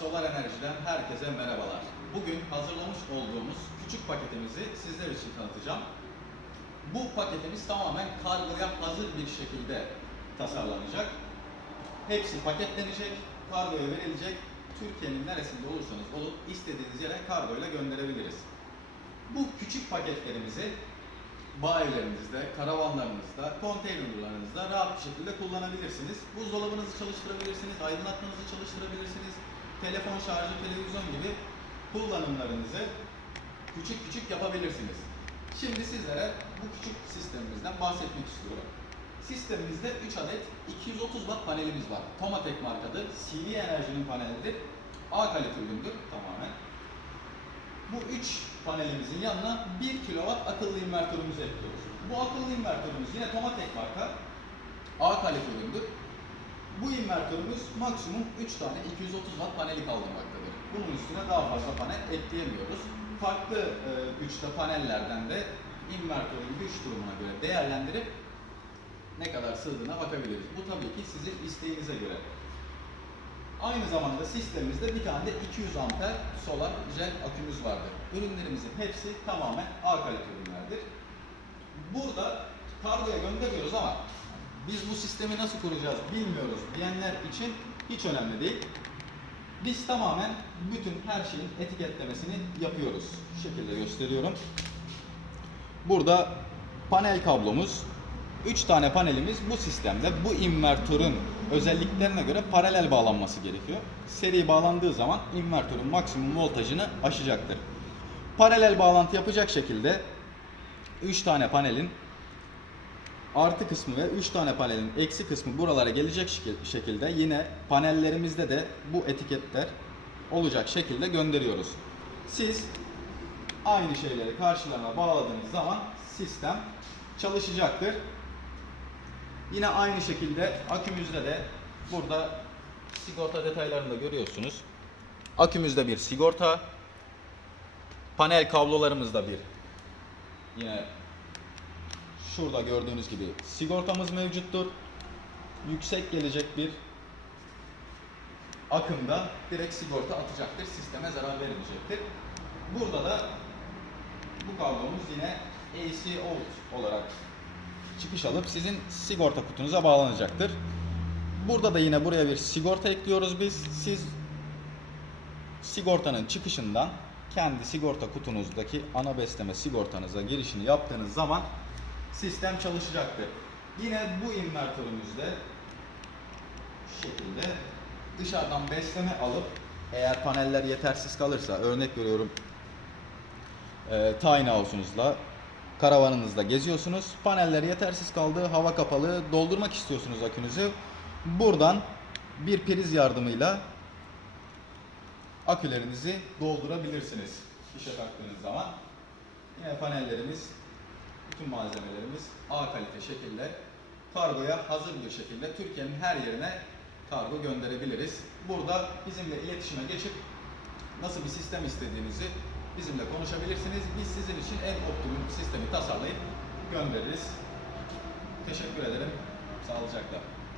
Solar Enerji'den herkese merhabalar. Bugün hazırlamış olduğumuz küçük paketimizi sizler için tanıtacağım. Bu paketimiz tamamen kargoya hazır bir şekilde tasarlanacak. Hepsi paketlenecek, kargoya verilecek. Türkiye'nin neresinde olursanız olun istediğiniz yere kargoyla gönderebiliriz. Bu küçük paketlerimizi bayilerinizde, karavanlarınızda, konteynerlarınızda rahat bir şekilde kullanabilirsiniz. Buzdolabınızı çalıştırabilirsiniz, aydınlatmanızı çalıştırabilirsiniz. Telefon şarjı, televizyon gibi kullanımlarınızı küçük küçük yapabilirsiniz. Şimdi sizlere bu küçük sistemimizden bahsetmek istiyorum. Sistemimizde 3 adet 230 watt panelimiz var. Tomatek markadır. CV Enerji'nin panelidir. A kalite üründür tamamen. Bu üç panelimizin yanına 1 kW akıllı invertörümüzü ekliyoruz. Bu akıllı invertörümüz yine Tomatek marka A kalite üründür. Bu invertörümüz maksimum 3 tane 230 watt paneli kaldırmaktadır. Bunun üstüne daha fazla panel ekleyemiyoruz. Farklı e, güçte panellerden de invertörün güç durumuna göre değerlendirip ne kadar sığdığına bakabiliriz. Bu tabii ki sizin isteğinize göre. Aynı zamanda sistemimizde bir tane de 200 amper solar jel akümüz vardır. Ürünlerimizin hepsi tamamen A kalite ürünlerdir. Burada kargoya gönderiyoruz ama biz bu sistemi nasıl kuracağız bilmiyoruz diyenler için hiç önemli değil. Biz tamamen bütün her şeyin etiketlemesini yapıyoruz. Şu şekilde gösteriyorum. Burada panel kablomuz, 3 tane panelimiz bu sistemde bu invertörün özelliklerine göre paralel bağlanması gerekiyor. Seri bağlandığı zaman invertörün maksimum voltajını aşacaktır. Paralel bağlantı yapacak şekilde 3 tane panelin artı kısmı ve 3 tane panelin eksi kısmı buralara gelecek şekil- şekilde yine panellerimizde de bu etiketler olacak şekilde gönderiyoruz. Siz aynı şeyleri karşılarına bağladığınız zaman sistem çalışacaktır. Yine aynı şekilde akümüzde de burada sigorta detaylarını da görüyorsunuz. Akümüzde bir sigorta, panel kablolarımızda bir yine şurada gördüğünüz gibi sigortamız mevcuttur. Yüksek gelecek bir akımda direkt sigorta atacaktır. Sisteme zarar vermeyecektir. Burada da bu kablomuz yine AC out olarak çıkış alıp sizin sigorta kutunuza bağlanacaktır. Burada da yine buraya bir sigorta ekliyoruz biz. Siz sigortanın çıkışından kendi sigorta kutunuzdaki ana besleme sigortanıza girişini yaptığınız zaman sistem çalışacaktır. Yine bu invertörümüzde şu şekilde dışarıdan besleme alıp eğer paneller yetersiz kalırsa örnek veriyorum e, tiny house'unuzla karavanınızda geziyorsunuz. Paneller yetersiz kaldı, hava kapalı, doldurmak istiyorsunuz akünüzü. Buradan bir priz yardımıyla akülerinizi doldurabilirsiniz. Fişe taktığınız zaman. Yine panellerimiz, bütün malzemelerimiz A kalite şekilde kargoya hazır bir şekilde Türkiye'nin her yerine kargo gönderebiliriz. Burada bizimle iletişime geçip nasıl bir sistem istediğinizi bizimle konuşabilirsiniz. Biz sizin için en optimum sistemi tasarlayıp göndeririz. Teşekkür ederim. Sağlıcakla.